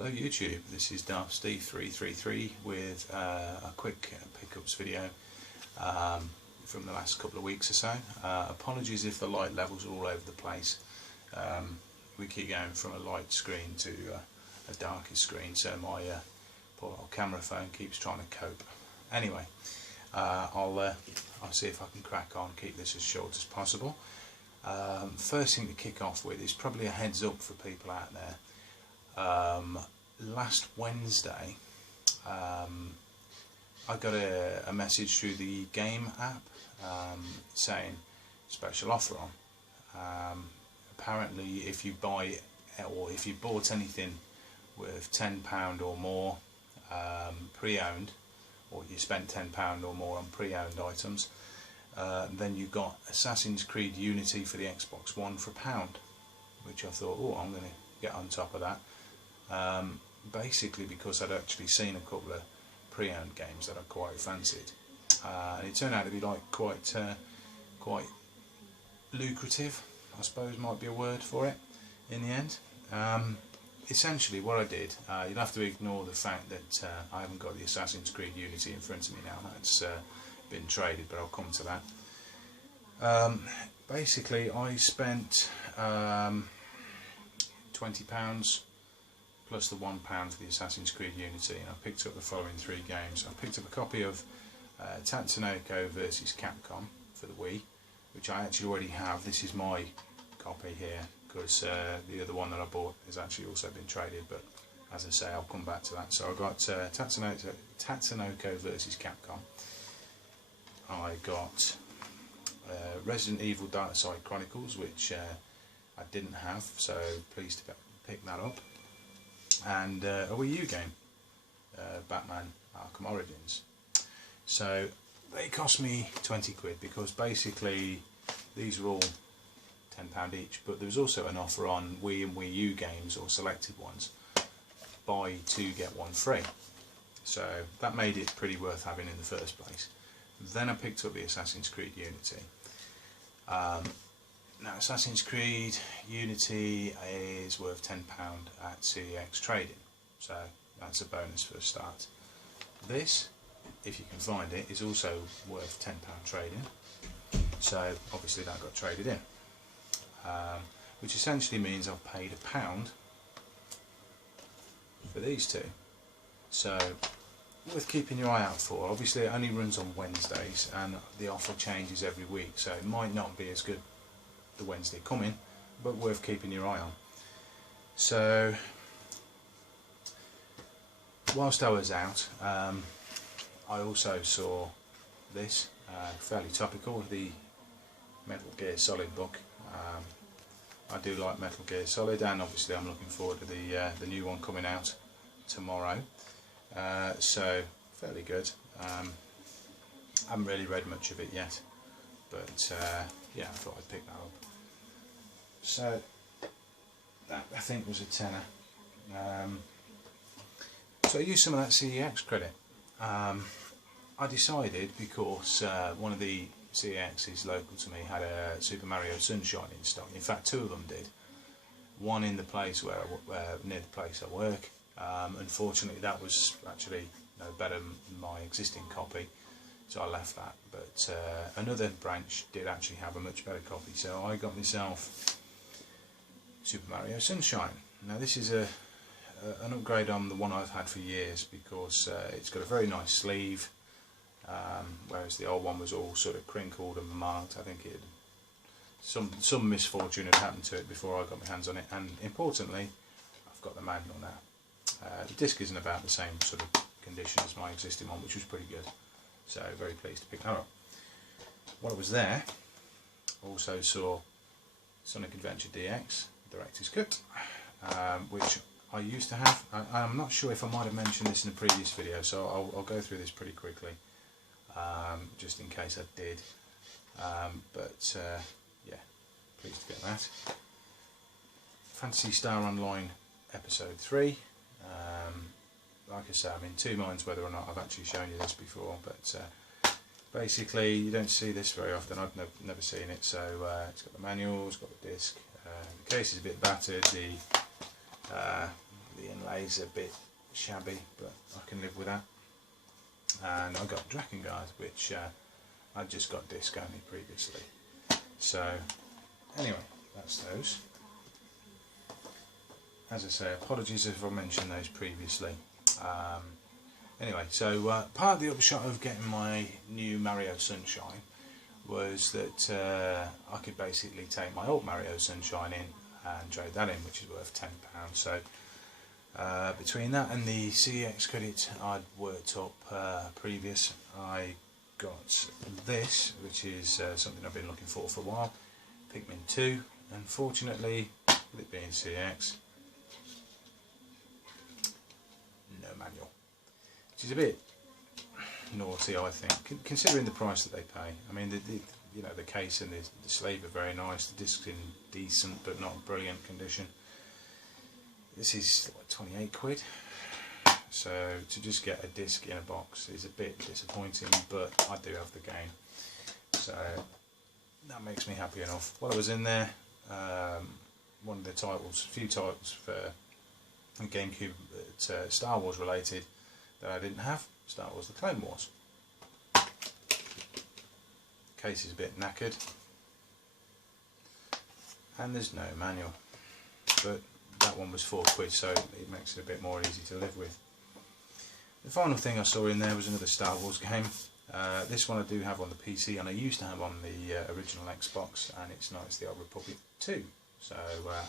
Hello YouTube, this is darthsteve333 with a quick pickups video from the last couple of weeks or so. Apologies if the light levels are all over the place. We keep going from a light screen to a darker screen, so my poor old camera phone keeps trying to cope. Anyway, I'll see if I can crack on, keep this as short as possible. First thing to kick off with is probably a heads up for people out there. Last Wednesday I got a message through the game app saying special offer on. Apparently if you buy or if you bought anything worth £10 or more pre-owned, or you spent £10 or more on pre-owned items, then you got Assassin's Creed Unity for the Xbox One for £1, which I thought, oh, I'm going to get on top of that. Basically because I'd actually seen a couple of pre-owned games that I quite fancied, and it turned out to be like quite lucrative, I suppose might be a word for it in the end. Essentially what I did, you'll have to ignore the fact that I haven't got the Assassin's Creed Unity in front of me now. That's been traded, but I'll come to that. Basically I spent £20 plus the £1 for the Assassin's Creed Unity, and I picked up the following 3 games. I picked up a copy of Tatsunoko vs Capcom for the Wii, which I actually already have. This is my copy here, because the other one that I bought has actually also been traded, but as I say, I'll come back to that. So I got Tatsunoko vs Capcom. I got Resident Evil Dark Side Chronicles, which I didn't have, so pleased to pick that up. And a Wii U game, Batman Arkham Origins. So they cost me 20 quid, because basically these are all £10 each, but there was also an offer on Wii and Wii U games, or selected ones, buy 2 get 1 free. So that made it pretty worth having in the first place. Then I picked up the Assassin's Creed Unity. Now Assassin's Creed Unity is worth £10 at CEX trading, so that's a bonus for a start. This, if you can find it, is also worth £10 trading, so obviously that got traded in, which essentially means I've paid £1 for these 2. So worth keeping your eye out for. Obviously it only runs on Wednesdays and the offer changes every week, so it might not be as good the Wednesday coming, but worth keeping your eye on. So whilst I was out, I also saw this, fairly topical, the Metal Gear Solid book. I do like Metal Gear Solid, and obviously I'm looking forward to the new one coming out tomorrow. So fairly good. I haven't really read much of it yet, but yeah, I thought I'd pick that up. So that I think was a tenner. So I used some of that CEX credit. I decided, because one of the CEXs local to me had a Super Mario Sunshine in stock. In fact, 2 of them did. One in the place where near the place I work. Unfortunately, that was actually no better than my existing copy, so I left that. But another branch did actually have a much better copy, so I got myself Super Mario Sunshine. Now this is an upgrade on the one I've had for years, because it's got a very nice sleeve, whereas the old one was all sort of crinkled and marked. I think some misfortune had happened to it before I got my hands on it, and importantly, I've got the manual now. The disc isn't about the same sort of condition as my existing one, which was pretty good, so very pleased to pick that up. While I was there, also saw Sonic Adventure DX Director's Cut, which I used to have. I'm not sure if I might have mentioned this in a previous video, so I'll go through this pretty quickly, just in case I did. But yeah, pleased to get that. Phantasy Star Online Episode 3. Like I say, I'm in 2 minds whether or not I've actually shown you this before, but basically you don't see this very often. I've never seen it. So it's got the manual, it's got the disc, the case is a bit battered, the the inlay's a bit shabby, but I can live with that. And I got Drakengard, which I just got disc only previously. So anyway, that's those. As I say, apologies if I mentioned those previously. Anyway, so part of the upshot of getting my new Mario Sunshine was that I could basically take my old Mario Sunshine in and trade that in, which is worth £10. So between that and the CEX credit I'd worked up previous, I got this, which is something I've been looking for a while, Pikmin 2. Unfortunately, with it being CEX, no manual, which is a bit naughty, I think, considering the price that they pay. I mean, you know, the case and the sleeve are very nice, the disc's in decent but not brilliant condition. This is like 28 quid, so to just get a disc in a box is a bit disappointing, but I do have the game, so that makes me happy enough. While I was in there, one of the titles, a few titles for GameCube that Star Wars related that I didn't have, Star Wars The Clone Wars. Case is a bit knackered and there's no manual, but that one was 4 quid, so it makes it a bit more easy to live with. The final thing I saw in there was another Star Wars game. This one I do have on the PC, and I used to have on the original Xbox, and it's Knights of the Old Republic 2. So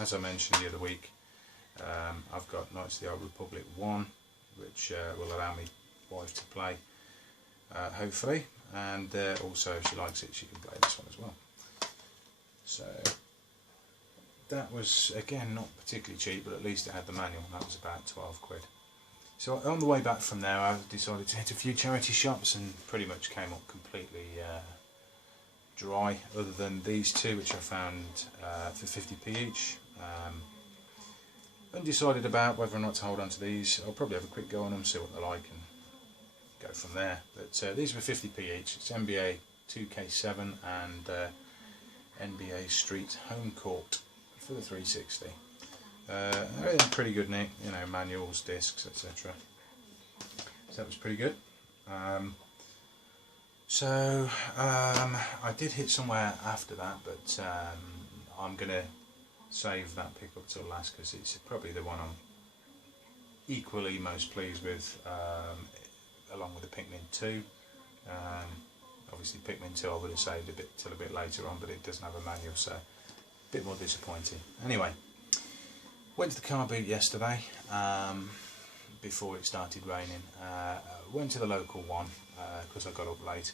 as I mentioned the other week, I've got Knights of the Old Republic 1, which will allow me wife to play, hopefully, and also if she likes it she can play this one as well. So that was again not particularly cheap, but at least it had the manual, and that was about 12 quid. So on the way back from there I decided to hit a few charity shops and pretty much came up completely dry, other than these two which I found for 50p each. Undecided about whether or not to hold on to these. I'll probably have a quick go on them, see what they're like and go from there. But these were 50p each. It's NBA 2K7 and NBA Street Home Court for the 360. They're in pretty good nick, you know, manuals, discs, etc. So that was pretty good. I did hit somewhere after that, but I'm going to save that pickup till last because it's probably the one I'm equally most pleased with, along with the Pikmin 2. Obviously Pikmin 2 I would have saved a bit till a bit later on, but it doesn't have a manual, so a bit more disappointing. Anyway, went to the car boot yesterday before it started raining. Went to the local one because I got up late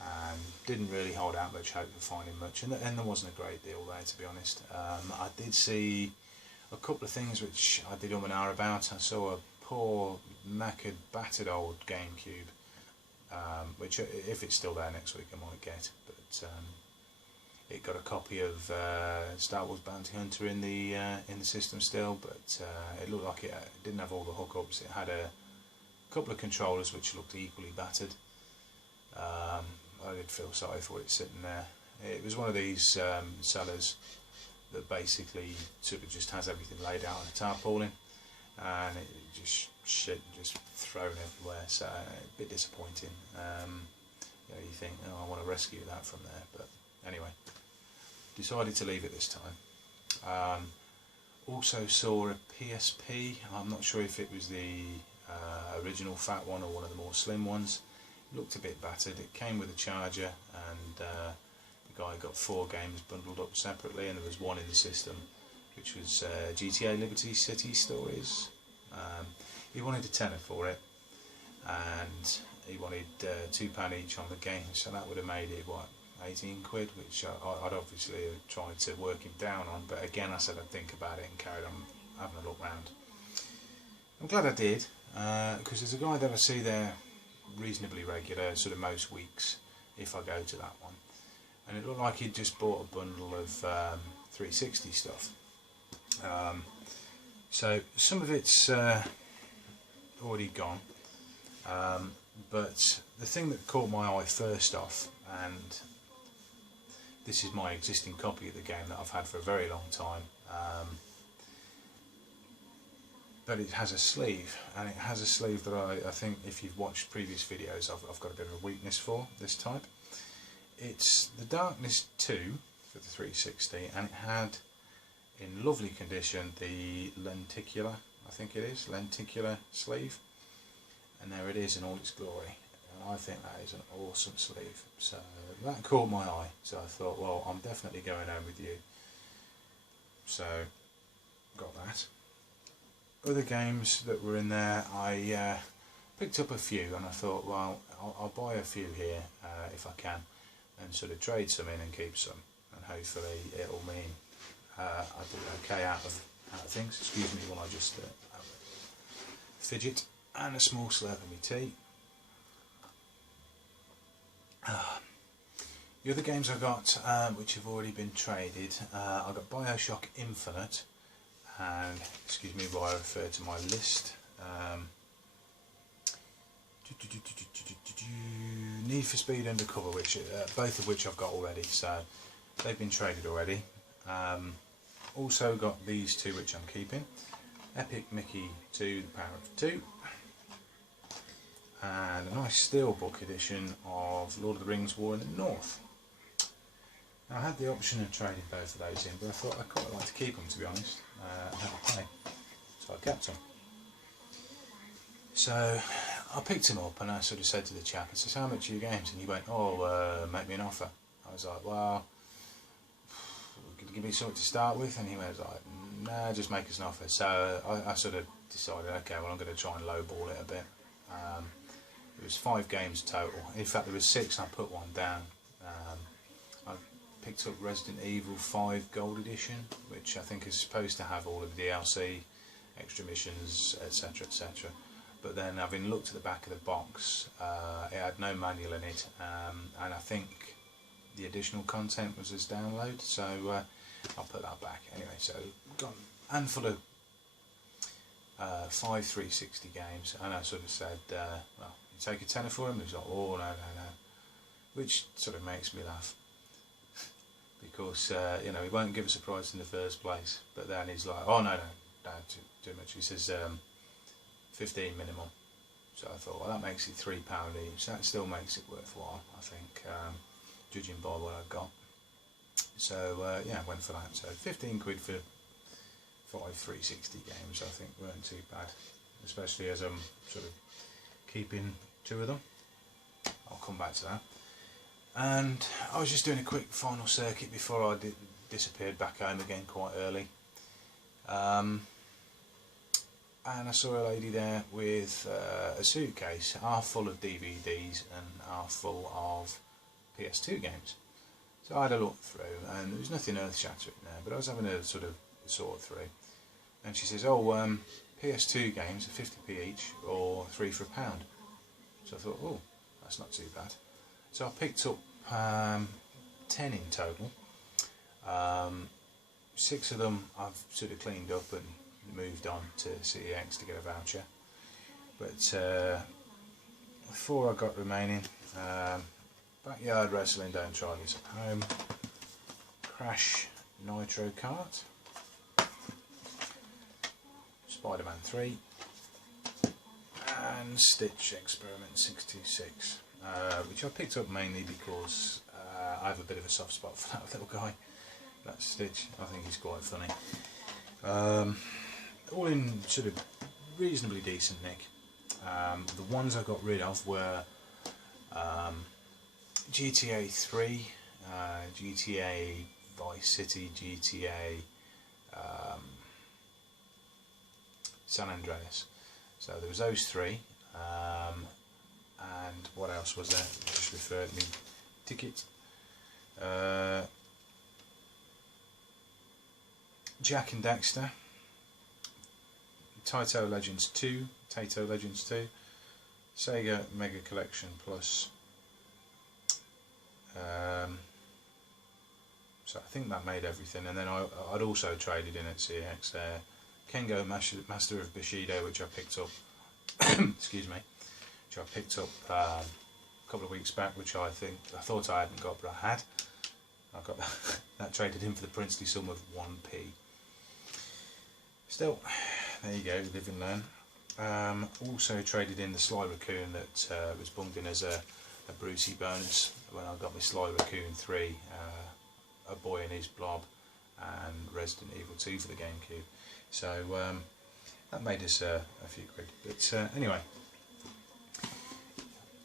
and didn't really hold out much hope of finding much, and there wasn't a great deal there, to be honest. I did see a couple of things which I did an hour about. I saw a poor, knackered, battered old GameCube, which if it's still there next week I might get, but it got a copy of Star Wars Bounty Hunter in the system still, but it looked like it didn't have all the hookups. It had a couple of controllers which looked equally battered. I did feel sorry for it sitting there. It was one of these sellers that basically sort of just has everything laid out on a tarpaulin, and it just shit just thrown everywhere, so a bit disappointing. You know, you think, oh, I want to rescue that from there, but anyway, decided to leave it this time. Also saw a PSP. I'm not sure if it was the original fat one or one of the more slim ones. It looked a bit battered. It came with a charger, and the guy got 4 games bundled up separately, and there was one in the system which was GTA Liberty City Stories. He wanted a tenner for it, and he wanted £2 each on the game, so that would have made it, what, 18 quid, which I'd obviously have tried to work him down on, but again I said I'd think about it and carried on having a look round. I'm glad I did, because there's a guy that I see there reasonably regular, sort of most weeks if I go to that one, and it looked like he'd just bought a bundle of 360 stuff. So some of it's already gone, but the thing that caught my eye first off, and this is my existing copy of the game that I've had for a very long time, but it has a sleeve, and it has a sleeve that I think if you've watched previous videos I've got a bit of a weakness for this type. It's the Darkness 2 for the 360, and it had in lovely condition the lenticular, I think it is, lenticular sleeve, and there it is in all its glory, and I think that is an awesome sleeve. So that caught my eye, so I thought, well, I'm definitely going home with you. So got that. Other games that were in there, I picked up a few, and I thought, well, I'll buy a few here if I can, and sort of trade some in and keep some, and hopefully it'll mean I do okay out of things. Excuse me while I just have a fidget and a small slurp of my tea. The other games I got, which have already been traded, I got BioShock Infinite, and excuse me while I refer to my list. Need for Speed Undercover, which both of which I've got already, so they've been traded already. Also got these two which I'm keeping: Epic Mickey 2: The Power of Two, and a nice steelbook edition of Lord of the Rings: War in the North. Now, I had the option of trading both of those in, but I thought I'd quite like to keep them, to be honest, and have a play, so I kept them. So I picked him up and I sort of said to the chap, I says, how much are your games? And he went, oh, make me an offer. I was like, well, could you give me something to start with? And he was like, nah, just make us an offer. So I sort of decided, okay, well, I'm going to try and lowball it a bit. It was 5 games total. In fact, there was 6, I put one down. I picked up Resident Evil 5 Gold Edition, which I think is supposed to have all of the DLC, extra missions, etc, etc. But then, having looked at the back of the box, it had no manual in it, and I think the additional content was as download, so I'll put that back. Anyway, so got a handful of 5 360 games, and I sort of said, well, you take a tenner for him? He was like, oh, no, which sort of makes me laugh, because you know, he won't give us a price in the first place, but then he's like, oh, no, too much. He says 15 minimum. So I thought, well, that makes it £3 each. That still makes it worthwhile, I think, judging by what I've got. So yeah, went for that. So 15 quid for 5 360 games, I think weren't too bad, especially as I'm sort of keeping 2 of them. I'll come back to that. And I was just doing a quick final circuit before I disappeared back home again quite early. And I saw a lady there with a suitcase half full of DVDs and half full of PS2 games. So I had a look through, and there was nothing earth-shattering there, but I was having a sort of sort through, and she says, oh, PS2 games are 50p each, or 3 for £1. So I thought, oh, that's not too bad. So I picked up 10 in total. 6 of them I've sort of cleaned up and moved on to CEX to get a voucher, but 4 I got remaining. Backyard Wrestling, don't try this at home. Crash Nitro Kart, Spider-Man 3, and Stitch Experiment 626, which I picked up mainly because I have a bit of a soft spot for that little guy, that Stitch. I think he's quite funny. All in sort of reasonably decent nick. The ones I got rid of were GTA 3, GTA Vice City, GTA San Andreas. So there was those 3, and what else was there? Just referred me ticket. Jack and Daxter, Taito Legends 2, Sega Mega Collection Plus. So I think that made everything, and then I'd also traded in at CX Kengo Master of Bushido, which I picked up excuse me, which I picked up a couple of weeks back, which I thought I hadn't got, but I had. I got that traded in for the princely sum of 1p. Still, there you go, live and learn. Also traded in the Sly Raccoon that was bunged in as a Brucey bonus when I got my Sly Raccoon 3, A Boy and His Blob, and Resident Evil 2 for the GameCube. So that made us a few quid. But anyway,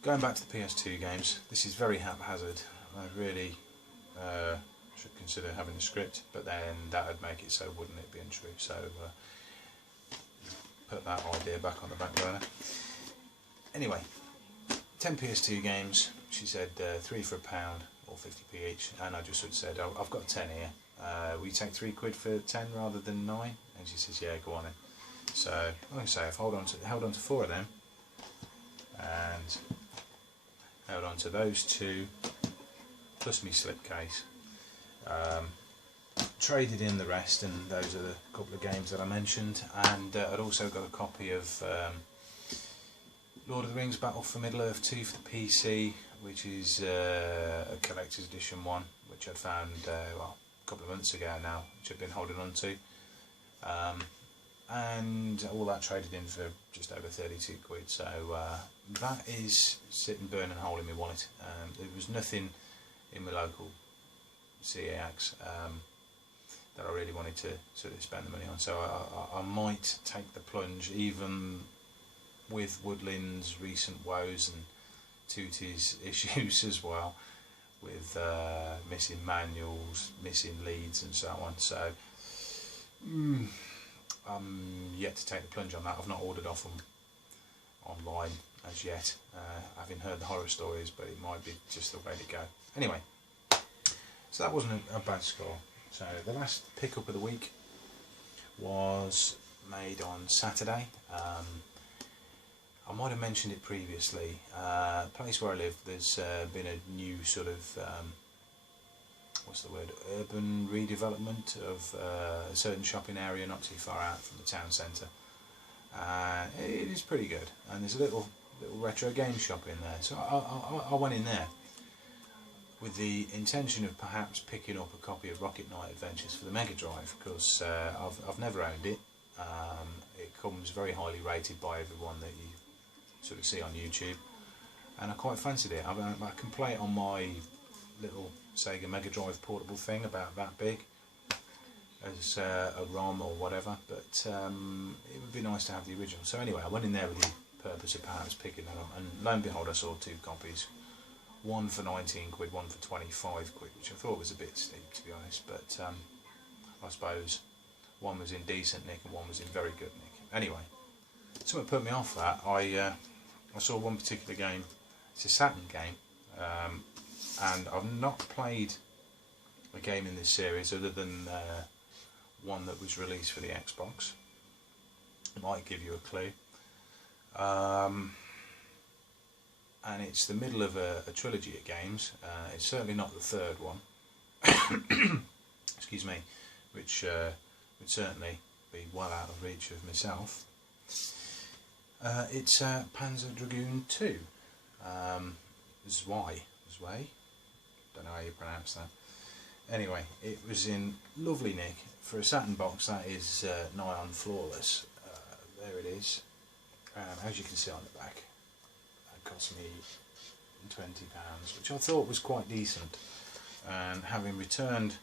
going back to the PS2 games, this is very haphazard. I really should consider having a script, but then that would make it so, wouldn't it, be untrue? So put that idea back on the back burner. Anyway, 10 PS2 games. She said 3 for £1 or 50p each, and I just sort of said, oh, I've got 10 here. We take 3 quid for 10 rather than 9, and she says, yeah, go on in. So like I say, I've held on to 4 of them, and held on to those 2 plus my slipcase. Traded in the rest, and those are the couple of games that I mentioned, and I'd also got a copy of Lord of the Rings Battle for Middle-earth 2 for the PC, which is a collector's edition one, which I'd found well, a couple of months ago now, which I've been holding on to, and all that traded in for just over 32 quid, so that is sitting burning a hole in my wallet. There was nothing in my local CEX that I really wanted to sort of spend the money on, so I might take the plunge, even with Woodland's recent woes and Tooty's issues as well, with missing manuals, missing leads and so on. So I'm yet to take the plunge on that. I've not ordered off them online as yet, having heard the horror stories, but it might be just the way to go. Anyway, so that wasn't a bad score. So the last pickup of the week was made on Saturday. I might have mentioned it previously. The place where I live, there's been a new sort of what's the word? Urban redevelopment of a certain shopping area not too far out from the town centre. It is pretty good, and there's a little retro game shop in there. So I went in there with the intention of perhaps picking up a copy of Rocket Knight Adventures for the Mega Drive, because I've never owned it. It comes very highly rated by everyone that you sort of see on YouTube, and I quite fancied it. I can play it on my little Sega Mega Drive portable thing, about that big, as a ROM or whatever, but it would be nice to have the original. So anyway, I went in there with the purpose of perhaps picking that up, and lo and behold I saw 2 copies. One for 19 quid, one for 25 quid, which I thought was a bit steep, to be honest, but I suppose one was in decent nick and one was in very good nick. Anyway, something put me off that. I saw one particular game. It's a Saturn game, and I've not played a game in this series other than one that was released for the Xbox. It might give you a clue. And it's the middle of a trilogy of games. It's certainly not the third one, excuse me, which would certainly be well out of reach of myself. It's Panzer Dragoon 2, Zwei, don't know how you pronounce that. Anyway, it was in lovely nick. For a Saturn box, that is nigh on flawless. There it is, as you can see on the back. Cost me £20, which I thought was quite decent, and having returned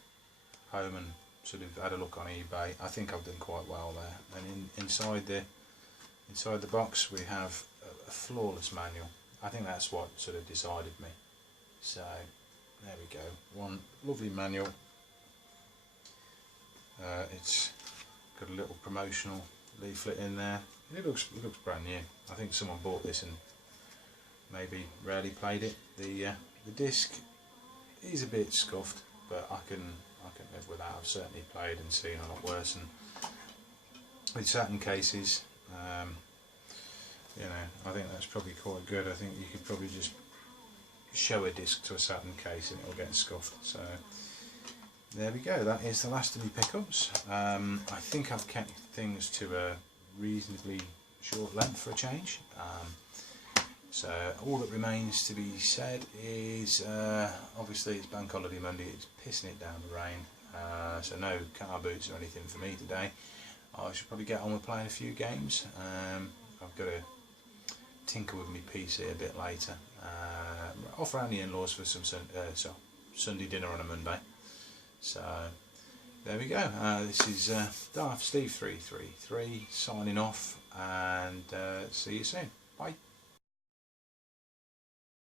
home and sort of had a look on eBay, I think I've done quite well there. And inside the box we have a flawless manual. I think that's what sort of decided me. So there we go, one lovely manual. It's got a little promotional leaflet in there. It looks brand new. I think someone bought this and maybe rarely played it. The disc is a bit scuffed, but I can live with that. I've certainly played and seen a lot worse. And with Saturn cases, you know, I think that's probably quite good. I think you could probably just show a disc to a Saturn case and it'll get scuffed. So there we go. That is the last of the pickups. I think I've kept things to a reasonably short length for a change. So all that remains to be said is, obviously it's Bank Holiday Monday, it's pissing it down the rain, so no car boots or anything for me today. I should probably get on with playing a few games. I've got to tinker with my PC a bit later. Off around the in-laws for some Sunday dinner on a Monday. So there we go. This is darthsteve333 signing off, and see you soon. Bye.